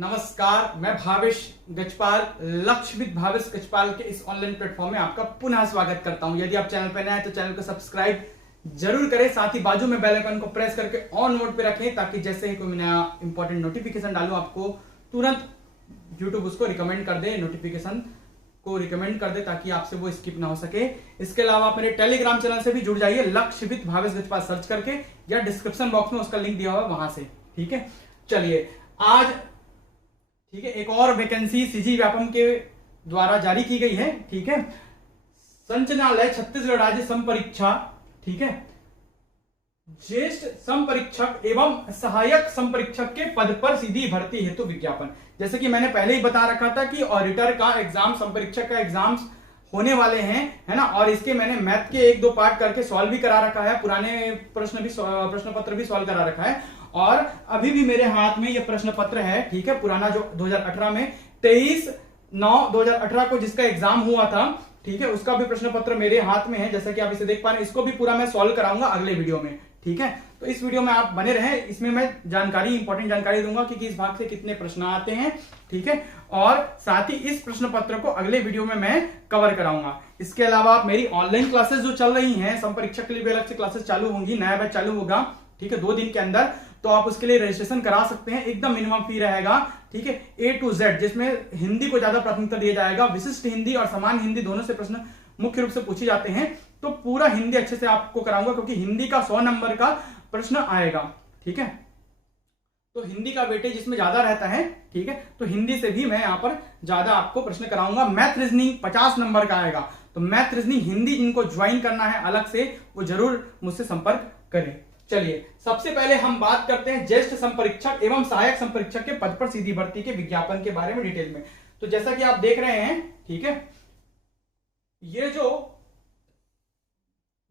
नमस्कार, मैं भावेश गजपाल लक्षविद भावेश गजपाल के इस ऑनलाइन प्लेटफॉर्म में आपका पुनः स्वागत करता हूं। यदि आप चैनल पर नए हैं तो चैनल को सब्सक्राइब जरूर करें, साथ ही बाजू में बेल आइकन को प्रेस करके ऑन मोड पे रखें ताकि जैसे ही कोई नया इंपॉर्टेंट नोटिफिकेशन डालूं आपको तुरंत यूट्यूब उसको रिकमेंड कर दे, नोटिफिकेशन को रिकमेंड कर दे ताकि आपसे वो स्किप ना हो सके। इसके अलावा आप मेरे टेलीग्राम चैनल से भी जुड़ जाइए, लक्षविद भावेश गजपाल सर्च करके, या डिस्क्रिप्शन बॉक्स में उसका लिंक दिया हुआ है वहां से। ठीक है, चलिए आज एक और वैकेंसी सीजी व्यापम के द्वारा जारी की गई है। ठीक है, संचालनालय छत्तीसगढ़ राज्य संपरीक्षा, ठीक है, ज्येष्ठ संपरीक्षक एवं सहायक संपरीक्षक के पद पर सीधी भर्ती हेतु विज्ञापन। जैसे कि मैंने पहले ही बता रखा था कि ऑडिटर का एग्जाम, संपरीक्षक का एग्जाम्स होने वाले हैं, है ना। और इसके मैंने मैथ के एक दो पार्ट करके सॉल्व भी करा रखा है, पुराने प्रश्न पत्र भी सॉल्व करा रखा है, और अभी भी मेरे हाथ में ये प्रश्न पत्र है। ठीक है, पुराना जो 2018 में 23/9/2018 को जिसका एग्जाम हुआ था, ठीक है, उसका भी प्रश्न पत्र मेरे हाथ में है, जैसा कि आप इसे देख पा रहे हैं। इसको भी पूरा मैं सॉल्व कराऊंगा अगले वीडियो में। ठीक है, तो इस वीडियो में आप बने रहें, इसमें मैं इंपॉर्टेंट जानकारी दूंगा कि किस भाग से कितने प्रश्न आते हैं। ठीक है, और साथ ही इस प्रश्न पत्र को अगले वीडियो में मैं कवर कराऊंगा। इसके अलावा आप मेरी ऑनलाइन क्लासेस जो चल रही हैं, संपरीक्षक के लिए भी अलग से क्लासेस चालू होंगी, नया बैच चालू होगा, ठीक है, 2 दिन के अंदर। तो आप उसके लिए रजिस्ट्रेशन करा सकते हैं, एकदम मिनिमम फी रहेगा। ठीक है, A to Z, जिसमें हिंदी को ज्यादा प्राथमिकता दिया जाएगा। विशिष्ट हिंदी और सामान्य हिंदी दोनों से प्रश्न मुख्य रूप से पूछे जाते हैं, तो पूरा हिंदी अच्छे से आपको कराऊंगा, क्योंकि हिंदी का 100 नंबर का प्रश्न आएगा। ठीक है, तो हिंदी का वेटेज इसमें ज्यादा रहता है। ठीक है, तो हिंदी से भी मैं यहां पर ज्यादा आपको प्रश्न कराऊंगा। मैथ रीजनिंग 50 नंबर का आएगा, तो मैथ रीजनिंग हिंदी जिनको ज्वाइन करना है अलग से, वो जरूर मुझसे संपर्क करें। चलिए, सबसे पहले हम बात करते हैं ज्येष्ठ संपरीक्षक एवं सहायक संपरीक्षक के पद पर सीधी भर्ती के विज्ञापन के बारे में डिटेल में। तो जैसा कि आप देख रहे हैं, ठीक है, ये जो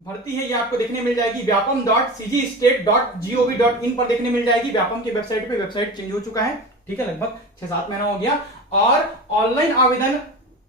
भर्ती है ये आपको देखने मिल जाएगी vyapam.cgstate.gov.in पर देखने मिल जाएगी। व्यापम की वेबसाइट पे, वेबसाइट चेंज हो चुका है, ठीक है, लगभग 6-7 महीना हो गया। और ऑनलाइन आवेदन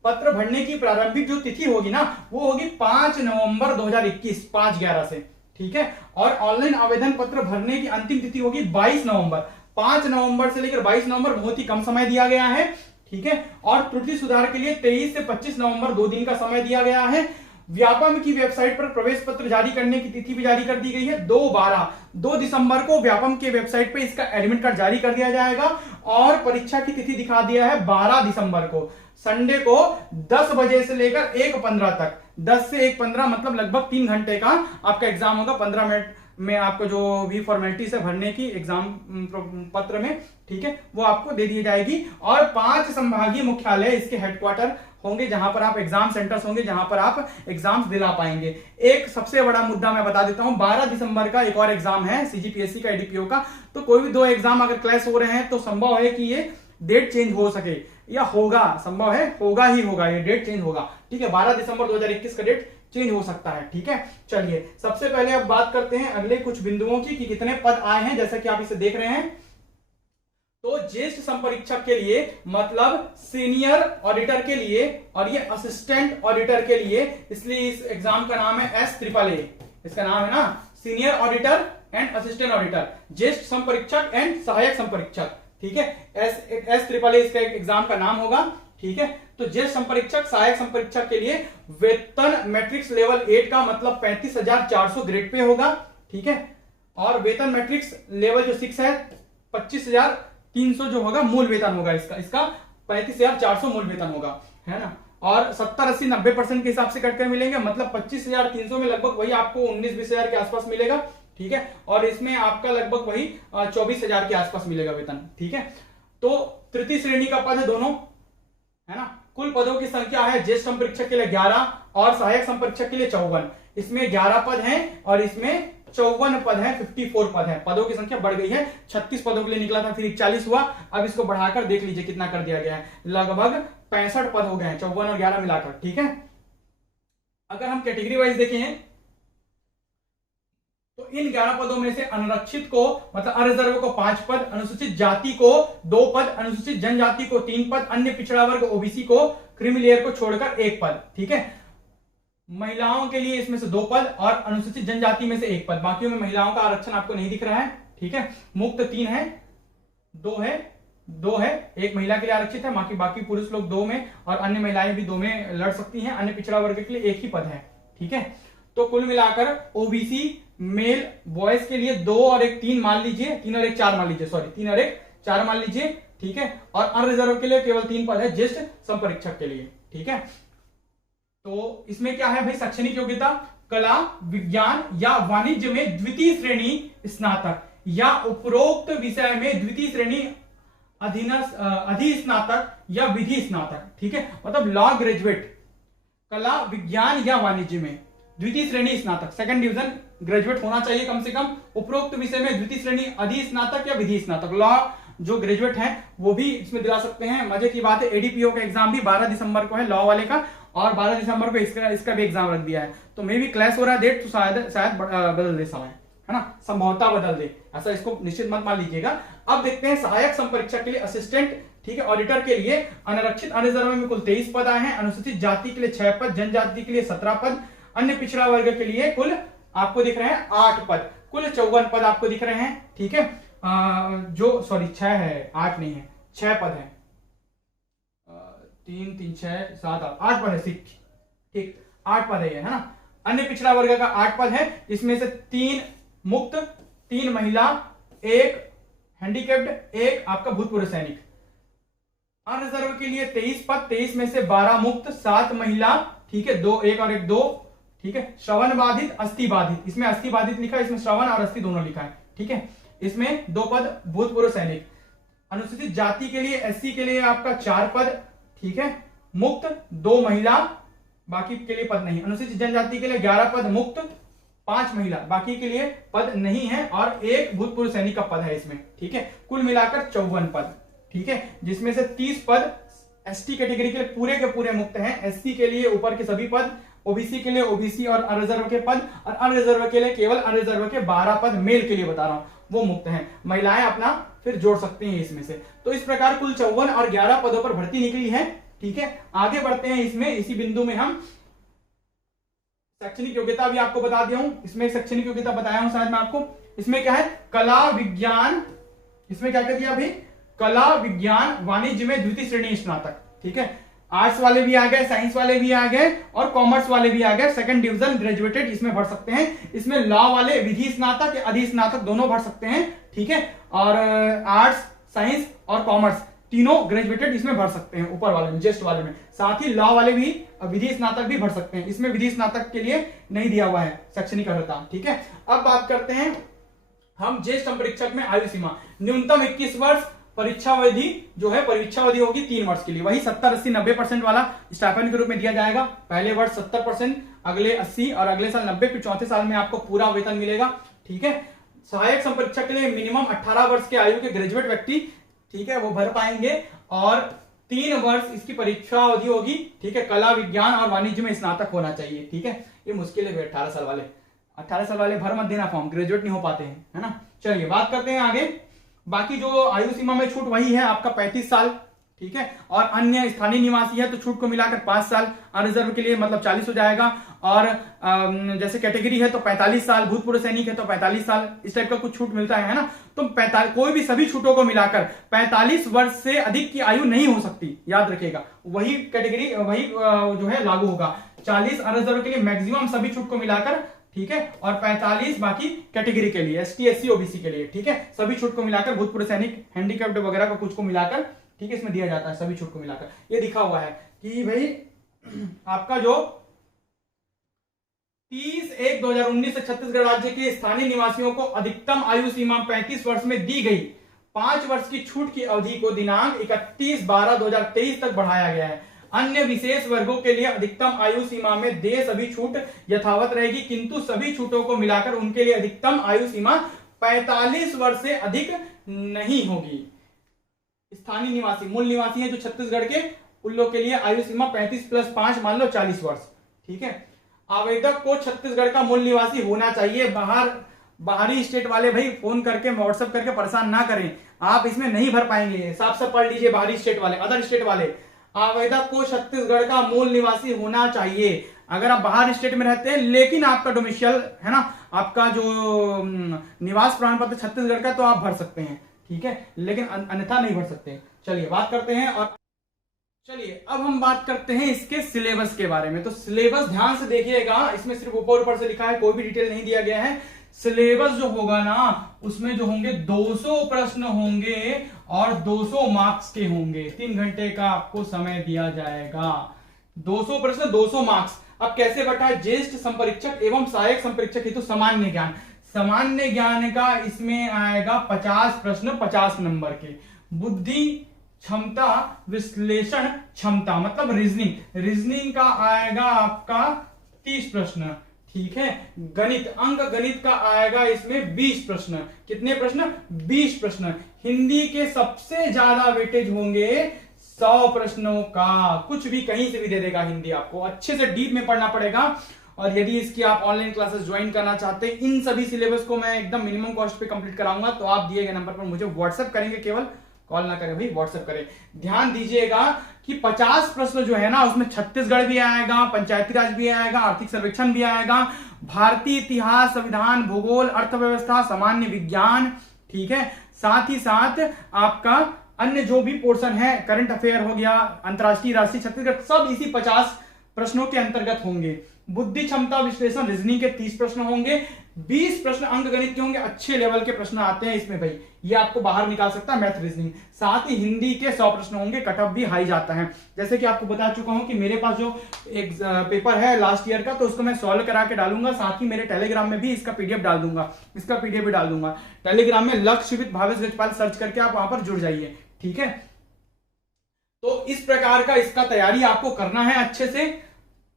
पत्र भरने की प्रारंभिक जो तिथि होगी ना, वो होगी 5 नवंबर 2021, 5/11 से। ठीक है, और ऑनलाइन आवेदन पत्र भरने की अंतिम तिथि होगी 22 नवंबर। 5 नवंबर से लेकर 22 नवंबर बहुत ही कम समय दिया गया है। ठीक है, और त्रुटि सुधार के लिए 23 से 25 नवंबर 2 दिन का समय दिया गया है। व्यापम की वेबसाइट पर प्रवेश पत्र जारी करने की तिथि भी जारी कर दी गई है, 2 दिसंबर को व्यापम के वेबसाइट पे इसका एडमिट कार्ड जारी कर दिया जाएगा। और परीक्षा की तिथि दिखा दिया है 12 दिसंबर को, संडे को 10 बजे से लेकर 1:15 तक। 10 से 1:15 मतलब लगभग 3 घंटे का आपका एग्जाम होगा। 15 मिनट में आपको जो भी फॉर्मेलिटीज है भरने की एग्जाम पत्र में, ठीक है, वो आपको दे दी जाएगी। और 5 संभागीय मुख्यालय इसके हेडक्वार्टर होंगे, जहां पर आप एग्जाम सेंटर्स होंगे, जहां पर आप एग्जाम्स दिला पाएंगे। एक सबसे बड़ा मुद्दा मैं बता देता हूं, 12 दिसंबर का एक और एग्जाम है सीजीपीएससी का, एडीपीओ का। तो कोई भी 2 एग्जाम अगर क्लैश हो रहे हैं तो संभव है कि ये डेट चेंज हो सके, या होगा, संभव है, होगा ही होगा, ये डेट चेंज होगा। ठीक है, 12 दिसंबर 2021 का डेट चेंज हो सकता है। ठीक है, चलिए सबसे पहले अब बात करते हैं अगले कुछ बिंदुओं की कि कितने पद आए हैं। जैसा कि आप इसे देख रहे हैं, तो ज्येष्ठ संपरीक्षक के लिए मतलब सीनियर ऑडिटर के लिए, और ये असिस्टेंट ऑडिटर के लिए, इसलिए इस एग्जाम का नाम है SAAA। इसका नाम है ना, senior auditor and assistant auditor, ज्येष्ठ संपरीक्षक एंड सहायक संपरीक्षक। ठीक है, SAAA इसका एक एग्जाम का नाम होगा। ठीक है, तो ज्येष्ठ संपरीक्षक, सहायक संपरीक्षक के लिए वेतन मैट्रिक्स लेवल 8 का मतलब 35,400 ग्रेड पे होगा। ठीक है, और वेतन मैट्रिक्स लेवल जो 6 है 25,300 जो होगा मूल वेतन होगा। इसका 35,400 मूल वेतन होगा, है ना। और 70, 80, 90% के हिसाब से कटकर मिलेंगे, मतलब 25,300 में लगभग वही आपको 19-20 हजार के आसपास मिलेगा। ठीक है, और इसमें आपका लगभग वही 24,000 के आसपास मिलेगा वेतन। ठीक है, तो तृतीय श्रेणी का पद है दोनों, है ना। कुल पदों की संख्या है ज्येष्ठ संपरीक्षक के लिए 11 और सहायक संपरीक्षक के लिए 54। इसमें 11 पद हैं और इसमें 54 पद हैं, 54 पद हैं। पदों की संख्या बढ़ गई है, 36 पदों के लिए निकला था, फिर 41 हुआ, अब इसको बढ़ाकर देख लीजिए कितना कर दिया गया है, लगभग 65 पद हो गए हैं, 54 और 11 मिलाकर। ठीक है, अगर हम कैटेगरी वाइज देखें तो इन 11 पदों में से अनारक्षित को मतलब अरिजर्व को 5 पद, अनुसूचित जाति को 2 पद, अनुसूचित जनजाति को 3 पद, अन्य पिछड़ा वर्ग ओबीसी को, क्रीमी लेयर को छोड़कर 1 पद। ठीक है, महिलाओं के लिए इसमें से 2 पद और अनुसूचित जनजाति में से 1 पद। बाकियों में महिलाओं का आरक्षण आपको नहीं दिख रहा है। ठीक है, मुक्त 3 है, 2 है, दो है, एक महिला के लिए आरक्षित है, बाकी बाकी पुरुष लोग 2 में और अन्य महिलाएं भी 2 में लड़ सकती हैं। अन्य पिछड़ा वर्ग के लिए एक ही पद है, ठीक है। तो कुल मिलाकर ओबीसी मेल बॉयज के लिए 2 और 1 3 मान लीजिए, 3 और 1 4 मान लीजिए, सॉरी 3 और 1 4 मान लीजिए, ठीक है। और अनरिजर्व के लिए केवल 3 पद है ज्येष्ठ संपरीक्षक के लिए, ठीक है। तो इसमें क्या है भाई, शैक्षणिक योग्यता कला विज्ञान या वाणिज्य में द्वितीय श्रेणी स्नातक या उपरोक्त विषय में द्वितीय श्रेणी अधिस्नातक या विधि स्नातक, ठीक है। मतलब लॉ ग्रेजुएट कला विज्ञान या वाणिज्य में द्वितीय श्रेणी स्नातक, सेकंड डिवीजन ग्रेजुएट होना चाहिए कम से कम। उपरोक्त विषय में द्वितीय श्रेणी अधिस्नातक या विधि स्नातक, लॉ जो ग्रेजुएट हैं वो भी इसमें दिला सकते हैं। मजे की बात है, एडीपीओ का एग्जाम भी 12 दिसंबर को है लॉ वाले का, और 12 दिसंबर को इसका भी एग्जाम रख दिया है। तो मे भी क्लैश हो रहा है डेट, तो शायद बदल दे समय, है ना, संभवतः बदल दे, ऐसा इसको निश्चित मत मान लीजिएगा। अब देखते हैं सहायक संपरीक्षक के लिए असिस्टेंट, ठीक है, ऑडिटर के लिए अनारक्षित अनरिजर्व में कुल 23 पद आए हैं। अनुसूचित जाति के लिए 6 पद, जनजाति के लिए 17 पद, अन्य पिछड़ा वर्ग के लिए कुल आपको दिख रहे हैं 8 पद, कुल 54 पद आपको दिख रहे हैं, ठीक है। जो सॉरी 6 है, 8 नहीं है, 6 पद है, 3 3 6 7 8 पद है, ठीक 8 पद है ना। अन्य पिछड़ा वर्ग का 8 पद है, इसमें से 3 मुक्त, 3 महिला, 1 हैंडीकैप्ड, 1 आपका भूतपूर्व सैनिक। अनरिजर्व के लिए 23 पद, 23 में से 12 मुक्त, 7 महिला, ठीक है, 2 1 और 1 2, ठीक है। श्रवण बाधित अस्थि बाधित, इसमें अस्थि बाधित लिखा है, इसमें श्रवण और अस्थि दोनों लिखा है, ठीक है। इसमें 2 पद भूतपूर्व सैनिक। अनुसूचित जाति के लिए एससी के लिए आपका 4 पद, ठीक है, मुक्त 2 महिला, बाकी के लिए पद नहीं। अनुसूचित जनजाति के लिए 11 पद मुक्त, 5 महिला, बाकी के लिए पद नहीं है, और 1 भूतपूर्व सैनिक का पद है इसमें, ठीक है। कुल मिलाकर 54 पद, ठीक है, जिसमें से 30 पद एसटी कैटेगरी के लिए पूरे के पूरे मुक्त हैं। एससी के लिए ऊपर के सभी पद, ओबीसी के लिए ओबीसी और अनरिजर्व के पद, और अनरिजर्व के लिए केवल अनरिजर्व के 12 पद मेल के लिए बता रहा हूं, वो मुक्त हैं। महिलाएं अपना फिर जोड़ सकती हैं इसमें से। तो इस प्रकार कुल 54 और 11 पदों पर भर्ती निकली है, ठीक है। आगे बढ़ते हैं, इसमें इसी बिंदु में हम शैक्षणिक योग्यता भी आपको बता दिया हूं। इसमें शैक्षणिक योग्यता बताया हूं शायद मैं आपको। इसमें क्या है, कला विज्ञान, इसमें क्या कर दिया अभी, कला विज्ञान वाणिज्य में द्वितीय श्रेणी स्नातक, ठीक है। आर्ट्स वाले भी आ गए, साइंस वाले भी आ गए, और कॉमर्स वाले भी आ गए, सेकंड डिवीजन ग्रेजुएटेड इसमें भर सकते हैं। इसमें लॉ वाले विधि स्नातक या अधिस्नातक दोनों भर सकते हैं, ठीक है। और आर्ट्स, साइंस और कॉमर्स तीनों ग्रेजुएटेड इसमें भर सकते हैं, ऊपर वाले में, ज्येष्ठ वाले में। साथ ही लॉ वाले भी विधि स्नातक भी भर सकते हैं। इसमें विधि स्नातक के लिए नहीं दिया हुआ है शैक्षणिक अर्हता, ठीक है। अब बात करते हैं हम ज्येष्ठ संपरीक्षक में आयु सीमा, न्यूनतम 21 वर्ष, परीक्षा अवधि जो है, परीक्षा अवधि होगी 3 वर्ष के लिए। वही 70 80 90% वाला स्टाइपेंड के रूप में दिया जाएगा। पहले वर्ष 70%, अगले 80 और अगले साल 90, फिर चौथे साल में आपको पूरा वेतन मिलेगा, ठीक है। सहायक संपरीक्षक के लिए मिनिमम 18 वर्ष के आयु के ग्रेजुएट व्यक्ति, ठीक है, वो भर पाएंगे, और 3 वर्ष इसकी परीक्षा अवधि होगी, ठीक है। कला विज्ञान और वाणिज्य में स्नातक होना चाहिए, ठीक है। ये मुश्किल है 18 साल वाले, 18 साल वाले भर मत देना फॉर्म, ग्रेजुएट नहीं हो पाते हैं, है ना। चलिए बात करते हैं आगे। बाकी जो आयु सीमा में छूट वही है आपका 35 साल, ठीक है। और अन्य स्थानीय निवासी है तो छूट को मिलाकर 5 साल, अनरिजर्व के लिए मतलब 40 हो जाएगा। और जैसे कैटेगरी है तो 45 साल, भूतपूर्व सैनिक है तो 45 साल, इस टाइप का कुछ छूट मिलता है ना। तो 45, कोई भी सभी छूटों को मिलाकर 45 वर्ष से अधिक की आयु नहीं हो सकती, याद रखिएगा। वही कैटेगरी वही जो है लागू होगा। 40 अनरिजर्व के लिए मैक्सिमम सभी छूट को मिलाकर, ठीक है, और 45 बाकी कैटेगरी के लिए, एसटी एससी ओबीसी के लिए, ठीक है। सभी छूट को मिलाकर, भूतपूर्व सैनिक, हैंडीकैप्ड वगैरह को कुछ को मिलाकर, ठीक है, इसमें दिया जाता है सभी छूट को मिलाकर। ये लिखा हुआ है कि भाई आपका जो 30/1/2019 से छत्तीसगढ़ राज्य के स्थानीय निवासियों को अधिकतम आयु सीमा 35 वर्ष में दी गई 5 वर्ष की छूट की अवधि को दिनांक 31/12/2023 तक बढ़ाया गया है। अन्य विशेष वर्गों के लिए अधिकतम आयु सीमा में दे सभी छूट यथावत रहेगी, किंतु सभी छूटों को मिलाकर उनके लिए अधिकतम आयु सीमा 45 वर्ष से अधिक नहीं होगी। स्थानीय निवासी, मूल निवासी हैं जो छत्तीसगढ़ के, उन लोग के लिए आयु सीमा 35 + 5 मान लो 40 वर्ष, ठीक है। आवेदक को छत्तीसगढ़ का मूल निवासी होना चाहिए। बाहरी स्टेट वाले भाई फोन करके, व्हाट्सएप करके परेशान ना करें, आप इसमें नहीं भर पाएंगे। साफ साफ पढ़ लीजिए, बाहरी स्टेट वाले, अदर स्टेट वाले, आवेदक को छत्तीसगढ़ का मूल निवासी होना चाहिए। अगर आप बाहर स्टेट में रहते हैं लेकिन आपका डोमिसाइल है ना, आपका जो निवास प्रमाण पत्र छत्तीसगढ़ का, तो आप भर सकते हैं, ठीक है, लेकिन अन्यथा नहीं भर सकते। चलिए बात करते हैं। और चलिए अब हम बात करते हैं इसके सिलेबस के बारे में। तो सिलेबस ध्यान से देखिएगा, इसमें सिर्फ ऊपर ऊपर से लिखा है, कोई भी डिटेल नहीं दिया गया है। सिलेबस जो होगा ना उसमें जो होंगे 200 प्रश्न होंगे और 200 मार्क्स के होंगे। 3 घंटे का आपको समय दिया जाएगा। 200 प्रश्न 200 मार्क्स। अब कैसे बटा है? ज्येष्ठ संपरीक्षक एवं सहायक संपरीक्षक हेतु सामान्य ज्ञान। सामान्य ज्ञान का इसमें आएगा 50 प्रश्न 50 नंबर के। बुद्धि क्षमता विश्लेषण क्षमता मतलब रीजनिंग का आएगा आपका 30 प्रश्न। ठीक है। गणित गणित का आएगा इसमें 20 प्रश्न। कितने प्रश्न? 20 प्रश्न। हिंदी के सबसे ज्यादा वेटेज होंगे 100 प्रश्नों का। कुछ भी कहीं से भी दे देगा हिंदी, आपको अच्छे से डीप में पढ़ना पड़ेगा। और यदि इसकी आप ऑनलाइन क्लासेस ज्वाइन करना चाहते हैं, इन सभी सिलेबस को मैं एकदम मिनिमम कॉस्ट पे कंप्लीट कराऊंगा, तो आप दिए गए नंबर पर मुझे व्हाट्सएप करेंगे, केवल कॉल ना करें भाई, व्हाट्सएप करें। ध्यान दीजिएगा कि 50 प्रश्न जो है ना उसमें छत्तीसगढ़ भी आएगा, पंचायती राज भी आएगा, आर्थिक सर्वेक्षण भी आएगा, भारतीय इतिहास, संविधान, भूगोल, अर्थव्यवस्था, सामान्य विज्ञान। ठीक है। साथ ही साथ आपका अन्य जो भी पोर्शन है, करंट अफेयर हो गया, अंतरराष्ट्रीय राष्ट्रीय छत्तीसगढ़, सब इसी 50 प्रश्नों के अंतर्गत होंगे। बुद्धि क्षमता विश्लेषण रीजनिंग के 30 प्रश्न होंगे। 20 प्रश्न अंकगणित के होंगे। अच्छे लेवल के प्रश्न आते हैं इसमें भाई, ये आपको बाहर निकाल सकता है मैथ रीजनिंग। साथ ही हिंदी के 100 प्रश्न होंगे। कट ऑफ भी हाई जाता है। जैसे कि आपको बता चुका हूं कि मेरे पास जो एक पेपर है लास्ट ईयर का, तो उसको मैं सॉल्व करा के डालूंगा। साथ ही मेरे टेलीग्राम में भी इसका पीडीएफ डाल दूंगा, इसका पीडीएफ भी डाल दूंगा। टेलीग्राम में लक्ष्यविद भावेश गजपाल सर्च करके आप वहां पर जुड़ जाइए। ठीक है। तो इस प्रकार का इसका तैयारी आपको करना है अच्छे से।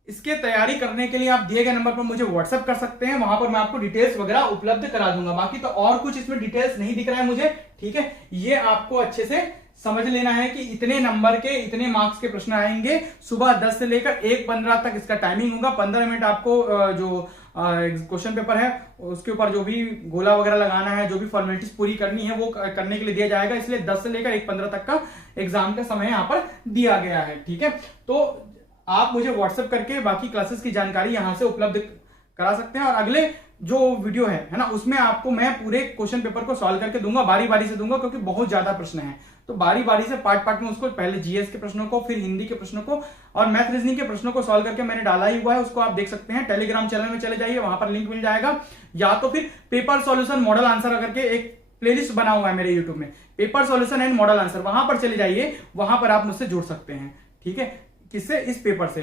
इसके तैयारी करने के लिए आप दिए गए नंबर पर मुझे व्हाट्सएप कर सकते हैं, वहां पर मैं आपको डिटेल्स वगैरह उपलब्ध करा दूंगा। बाकी तो और कुछ इसमें डिटेल्स नहीं दिख रहा है मुझे। ठीक है। ये आपको अच्छे से समझ लेना है कि इतने नंबर के इतने मार्क्स के प्रश्न आएंगे। सुबह 10 से लेकर 1:15 तक इसका टाइमिंग होगा। 15 मिनट आपको जो क्वेश्चन पेपर है उसके ऊपर जो भी गोला वगैरह लगाना है, जो भी फॉर्मेलिटीज पूरी करनी है वो करने के लिए दिया जाएगा। इसलिए 10 से लेकर 1:15 तक का एग्जाम का समय यहाँ पर दिया गया है। ठीक है। तो आप मुझे व्हाट्सएप करके बाकी क्लासेस की जानकारी यहां से उपलब्ध करा सकते हैं। और अगले जो वीडियो है ना, उसमें आपको मैं पूरे क्वेश्चन पेपर को सॉल्व करके दूंगा, बारी बारी से दूंगा, क्योंकि बहुत ज्यादा प्रश्न हैं। तो बारी बारी से पार्ट में उसको, पहले जीएस के प्रश्नों को, फिर हिंदी के प्रश्नों को और मैथ रीजनिंग के प्रश्नों को सॉल्व करके मैंने डाला ही हुआ है। उसको आप देख सकते हैं, टेलीग्राम चैनल में चले जाइए, वहां पर लिंक मिल जाएगा। या तो फिर पेपर सॉल्यूशन मॉडल आंसर करके एक प्लेलिस्ट बना हुआ है मेरे यूट्यूब में, paper solution and model answer, वहां पर चले जाइए, वहां पर आप मुझसे जुड़ सकते हैं। ठीक है। किससे? इस पेपर से।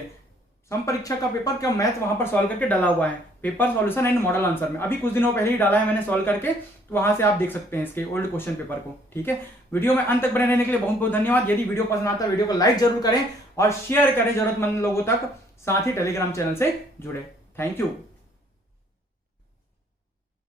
संपरीक्षा का पेपर क्या मैथ वहां पर सॉल्व करके डाला हुआ है, paper solution and model answer में। अभी कुछ दिनों पहले ही डाला है मैंने सॉल्व करके, तो वहां से आप देख सकते हैं इसके ओल्ड क्वेश्चन पेपर को। ठीक है। वीडियो में अंत तक बने रहने के लिए बहुत बहुत धन्यवाद। यदि वीडियो पसंद आता है वीडियो को लाइक जरूर करें और शेयर करें जरूरतमंद लोगों तक। साथ ही टेलीग्राम चैनल से जुड़े। Thank you.